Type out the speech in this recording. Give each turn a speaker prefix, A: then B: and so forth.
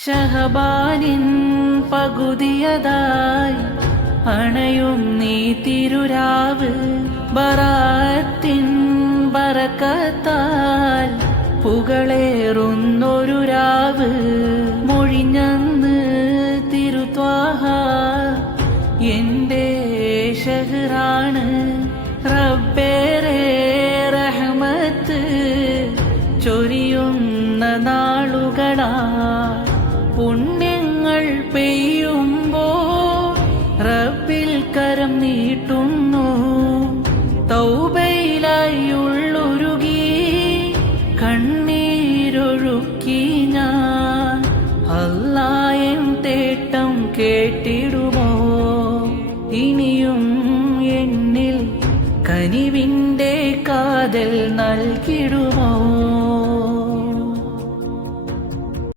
A: ഷഹബാനിൻ പകുതിയതായി അണയും നീ തിരുരാവ് ബറാത്തിൻ ബറക്കത്താൽ പുകളേറുന്നൊരു രാവ് മൊഴിഞ്ഞന്ന് തിരുത്വാഹ എന്റെ ഷഹറാണ് റബ്ബേറെ റഹ്മത്ത് ചൊരിയുന്ന നാളുകളാ പുണ്യങ്ങൾ പെയ്യുമ്പോ റബ്ബിൽ കരം നീട്ടുന്നു. തൗബയിലായുള്ളൊരുകി കണ്ണീരൊഴുക്കി ഞാൻ അല്ലായൻ തേട്ടം കേട്ടിടുമോ? ഇനിയും എന്നിൽ കനിവിന്റെ കാതൽ നൽകിടുമോ?